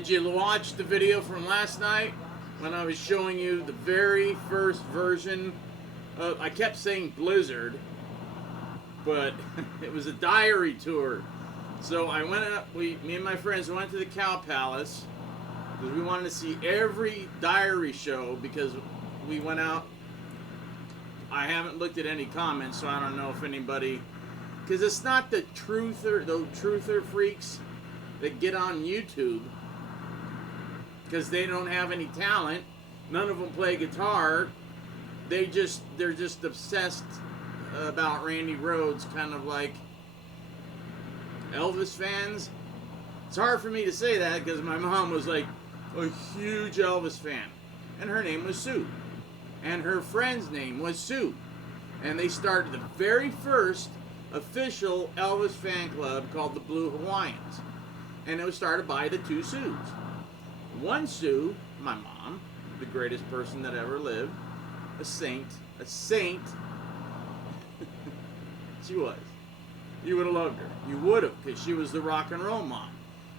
Did you watch the video from last night when I was showing you the very first version of, I kept saying Blizzard, but it was a diary tour. So I went up, me and my friends went to the Cow Palace because we wanted to see every diary show because we went out. I haven't looked at any comments, so I don't know if anybody, because it's not the truther freaks that get on YouTube because they don't have any talent. None of them play guitar. They're just obsessed about Randy Rhoads, kind of like Elvis fans. It's hard for me to say that because my mom was like a huge Elvis fan, and her name was Sue, and her friend's name was Sue, and they started the very first official Elvis fan club called the Blue Hawaiians, and it was started by the two Sues. One Sue, my mom, the greatest person that ever lived, a saint. She was. You would have loved her. You would have, because she was the rock and roll mom.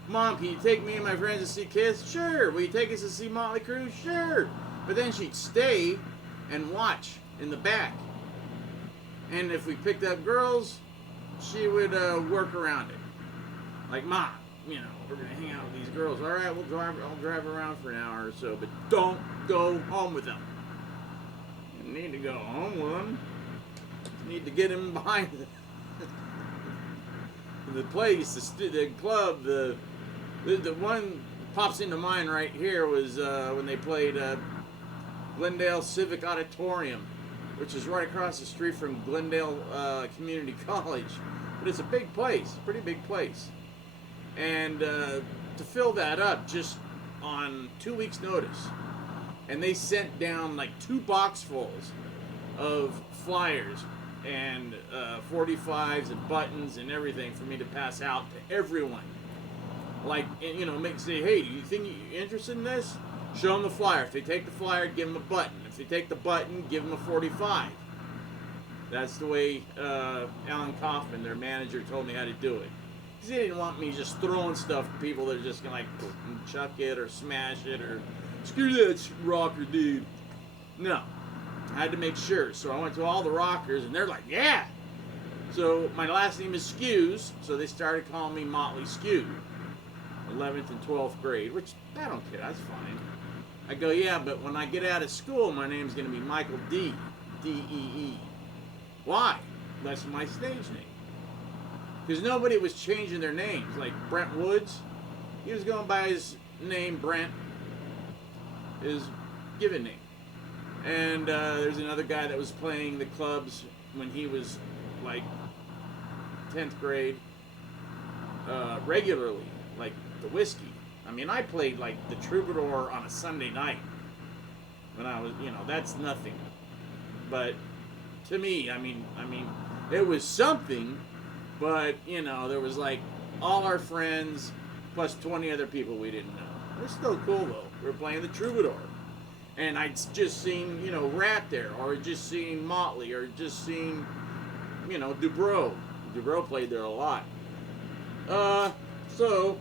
Mom, can you take me and my friends to see Kiss? Sure. Will you take us to see Motley Crue? Sure. But then she'd stay and watch in the back. And if we picked up girls, she would work around it. Like, Mom, you know, we're going to hang out with these girls. All right, I'll drive around for an hour or so, but don't go home with them. You need to go home with them. You need to get them behind the place, the club, the one pops into mind right here was when they played Glendale Civic Auditorium, which is right across the street from Glendale Community College. But it's a big place, pretty big place. And to fill that up just on 2 weeks' notice, and they sent down like 2 boxfuls of flyers and 45s and buttons and everything for me to pass out to everyone. Like, you know, say, hey, you think you're interested in this? Show them the flyer. If they take the flyer, give them a button. If they take the button, give them a 45. That's the way Alan Kaufman, their manager, told me how to do it. Because he didn't want me just throwing stuff to people that are just going to, like, chuck it or smash it or, screw that rocker, dude. No. I had to make sure. So I went to all the rockers, and they're like, yeah. So my last name is Skews, so they started calling me Motley Skew. 11th and 12th grade, which I don't care, that's fine. I go, yeah, but when I get out of school, my name's going to be Michael D. D-E-E. Why? That's my stage name. Because nobody was changing their names. Like Brent Woods, he was going by his name, Brent, his given name. And there's another guy that was playing the clubs when he was like 10th grade regularly, like the whiskey. I mean, I played like the Troubadour on a Sunday night when I was, you know, that's nothing. But to me, I mean, it was something, but, you know, there was like all our friends plus 20 other people we didn't know. It was still cool, though. We were playing the Troubadour. And I'd just seen, you know, Rat there, or just seen Motley, or just seen, you know, Dubrow. Dubrow played there a lot. So...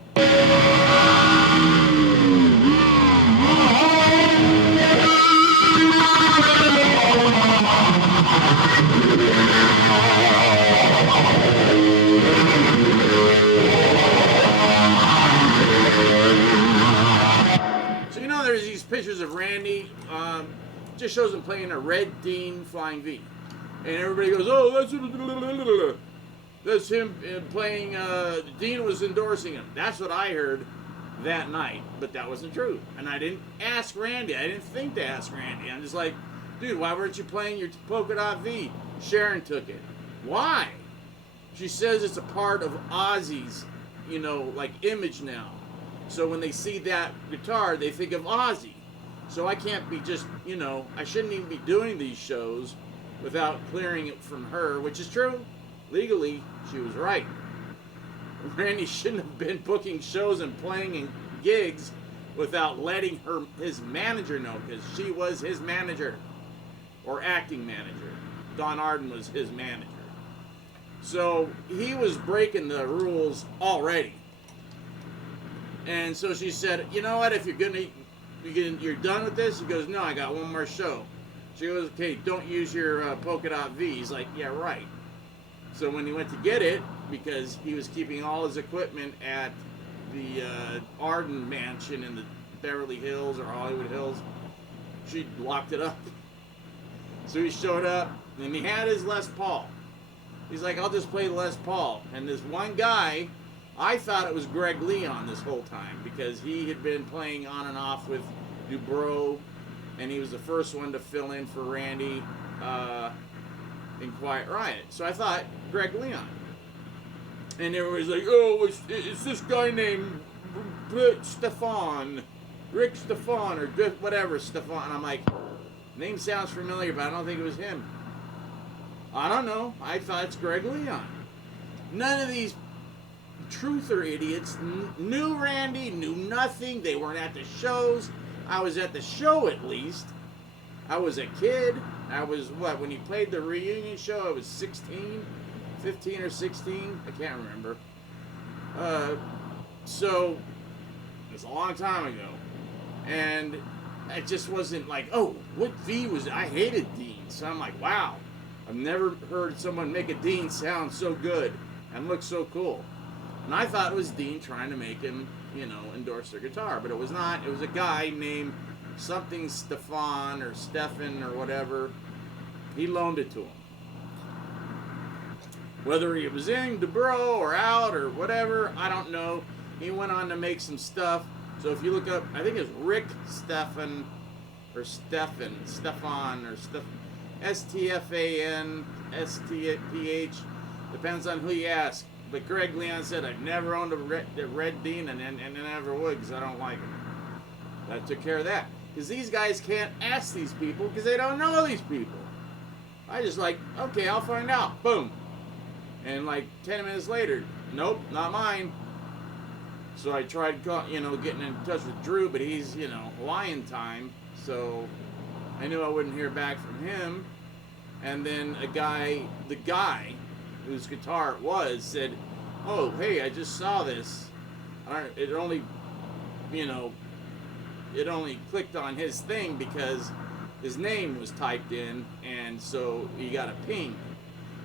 So, you know, there's these pictures of Randy, just shows him playing a Red Dean Flying V. And everybody goes, oh, that's him playing, Dean was endorsing him. That's what I heard that night, but that wasn't true. And I didn't ask Randy. I didn't think to ask Randy. I'm just like, dude, why weren't you playing your polka dot V? Sharon took it. Why? She says it's a part of Ozzy's, you know, like image now. So when they see that guitar, they think of Ozzy. So I can't be just, you know, I shouldn't even be doing these shows without clearing it from her, which is true. Legally, she was right. Randy shouldn't have been booking shows and playing in gigs without letting his manager know, because she was his manager, or acting manager. Don Arden was his manager. So he was breaking the rules already. And so she said, you know what, if you're done with this? He goes, no, I got one more show. She goes, okay, don't use your polka dot V. He's like, yeah, right. So when he went to get it, because he was keeping all his equipment at the Arden Mansion in the Beverly Hills or Hollywood Hills, she locked it up. So he showed up, and he had his Les Paul. He's like, I'll just play Les Paul. And this one guy, I thought it was Greg Leon this whole time, because he had been playing on and off with Dubrow, and he was the first one to fill in for Randy in Quiet Riot. So I thought, Greg Leon. And everybody's like, oh, it's this guy named Stefan, Rick Stefan, or whatever, Stefan. And I'm like, name sounds familiar, but I don't think it was him. I don't know. I thought it's Greg Leon. None of these truther idiots knew Randy, knew nothing. They weren't at the shows. I was at the show at least. I was a kid. I was, when he played the reunion show, I was 16, 15 or 16. I can't remember. So, it was a long time ago. And it just wasn't like, oh, what V was it? I hated Dean. So I'm like, wow. I've never heard someone make a Dean sound so good and look so cool. And I thought it was Dean trying to make him, endorse their guitar. But it was not. It was a guy named something Stefan or Stefan or whatever. He loaned it to him. Whether he was in Dubrow or out or whatever, I don't know. He went on to make some stuff. So if you look up, I think it's Rick Stefan or Stefan or Stefan, STPH. Depends on who you ask. But Greg Leon said, I've never owned a Red Dean and I never would because I don't like them. That took care of that. Because these guys can't ask these people because they don't know these people. I just like, okay, I'll find out. Boom. And like 10 minutes later, nope, not mine. So I tried, getting in touch with Drew, but he's, Hawaiian time. So I knew I wouldn't hear back from him. And then the guy whose guitar it was said, oh, hey, I just saw this. It only clicked on his thing because his name was typed in, and so he got a ping.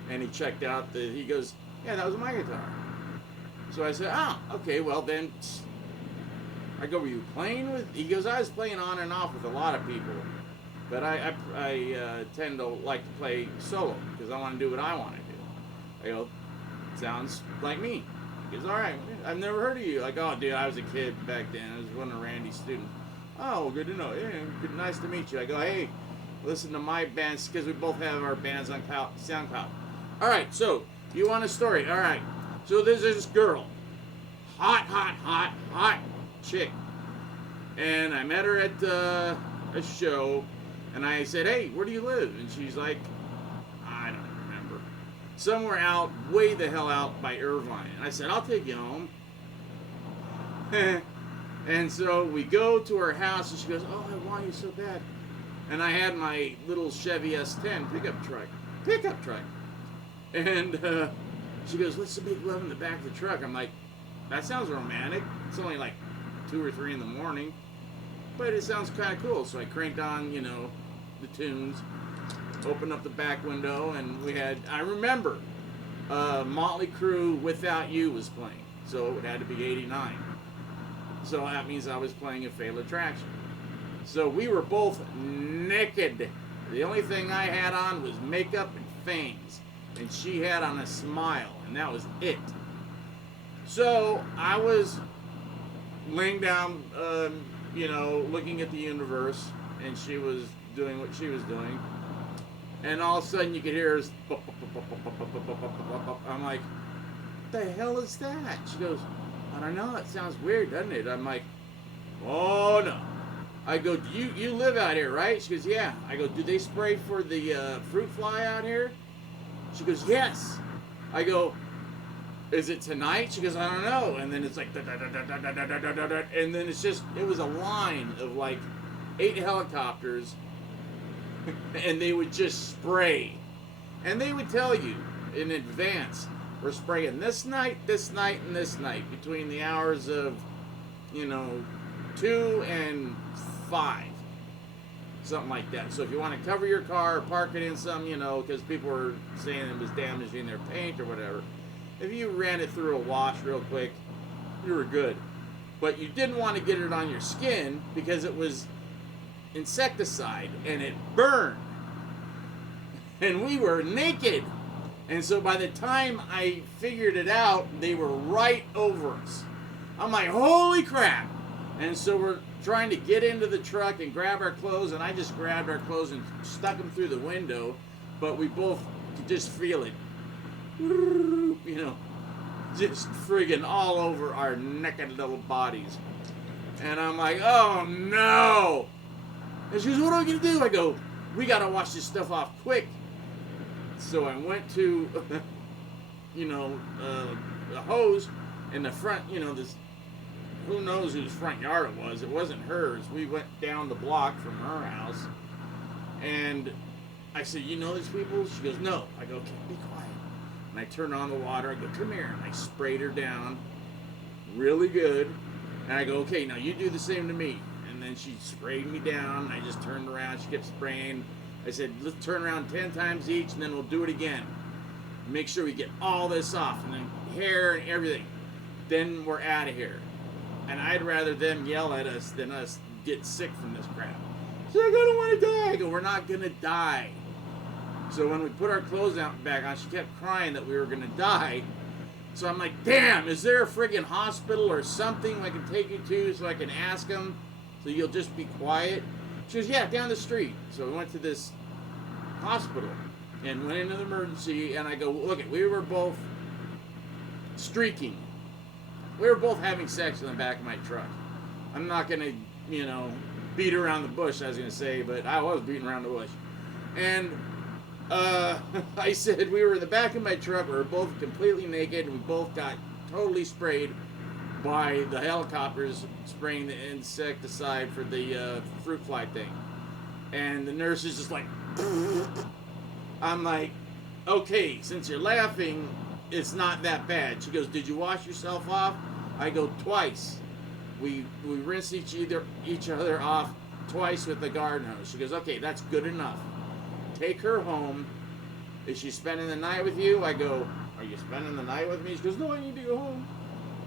And he checked out he goes, yeah, that was my guitar. So I said, okay, well then, I go, were you playing with? He goes, I was playing on and off with a lot of people, but I tend to like to play solo because I want to do what I want to do. I go, sounds like me. He goes, all right, I've never heard of you. Like, oh, dude, I was a kid back then. I was one of Randy's students. Oh, good to know. Yeah, good, nice to meet you. I go, hey, listen to my bands because we both have our bands on SoundCloud. All right, so you want a story? All right. So there's this girl, hot chick, and I met her at a show, and I said, hey, where do you live? And she's like, I don't remember, somewhere out, way the hell out by Irvine. And I said, I'll take you home. And so we go to her house, and she goes, oh, I want you so bad. And I had my little Chevy S10 pickup truck. And she goes, let's make love in the back of the truck. I'm like, that sounds romantic. It's only like 2 or 3 in the morning, but it sounds kind of cool. So I cranked on, the tunes, opened up the back window, and I remember, Motley Crue Without You was playing. So it had to be 89. So that means I was playing a Fatal Attraction. So we were both naked. The only thing I had on was makeup and fangs. And she had on a smile, and that was it. So I was laying down, looking at the universe, and she was doing what she was doing. And all of a sudden, you could hear us. I'm like, what the hell is that? She goes, I don't know. It sounds weird, doesn't it? I'm like, oh no. I go, you live out here, right? She goes, yeah. I go, do they spray for the fruit fly out here? She goes, yes. I go, is it tonight? She goes, I don't know. And then it's like, and then it was a line of like 8 helicopters, and they would just spray. And they would tell you in advance, we're spraying this night, and this night, between the hours of you know, 2 and 5. Something like that. So if you want to cover your car or park it in some, you know, because people were saying it was damaging their paint or whatever, if you ran it through a wash real quick, you were good. But you didn't want to get it on your skin because it was insecticide and it burned. And we were naked. And so by the time I figured it out, they were right over us. I'm like, holy crap. And so we're trying to get into the truck and grab our clothes, and I just grabbed our clothes and stuck them through the window, but we both could just feel it, you know, just friggin' all over our naked little bodies. And I'm like, oh no. And she goes, what are we gonna do? I go, we gotta wash this stuff off quick. So I went to, you know, the hose in the front, you know, this, who knows whose front yard it was. It wasn't hers. We went down the block from her house. And I said, you know these people? She goes, no. I go, okay, be quiet. And I turned on the water. I go, come here. And I sprayed her down really good. And I go, okay, now you do the same to me. And then she sprayed me down. I just turned around. She kept spraying. I said, let's turn around 10 times each, and then we'll do it again. Make sure we get all this off, and then hair and everything. Then we're out of here. And I'd rather them yell at us than us get sick from this crap. She's like, I don't want to die. I go, we're not going to die. So when we put our clothes back on, she kept crying that we were going to die. So I'm like, damn, is there a friggin' hospital or something I can take you to so I can ask them so you'll just be quiet? She goes, yeah, down the street. So we went to this hospital and went into the emergency, and I go, look, we were both streaking. We were both having sex in the back of my truck. I'm not going to, you know, beat around the bush, I was going to say, but I was beating around the bush. And I said we were in the back of my truck. We were both completely naked. And we both got totally sprayed by the helicopters spraying the insecticide for the fruit fly thing. And the nurse is just like, I'm like, okay, since you're laughing, it's not that bad. She goes, did you wash yourself off? I go, twice. We rinse each other off twice with the garden hose. She goes, okay, that's good enough. Take her home. Is she spending the night with you? I go, are you spending the night with me? She goes, no, I need to go home.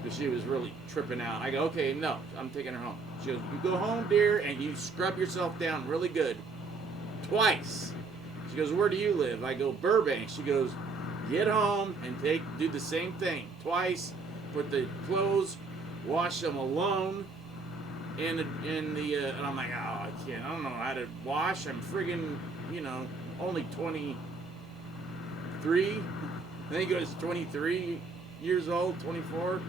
Because she was really tripping out. I go, okay, no, I'm taking her home. She goes, you go home, dear, and you scrub yourself down really good. Twice. She goes, where do you live? I go, Burbank. She goes, get home and do the same thing. Twice. Put the clothes, wash them alone in the and I'm like, oh, I can't. I don't know how to wash. I'm friggin', you know, only 23. I think it was 23 years old, 24.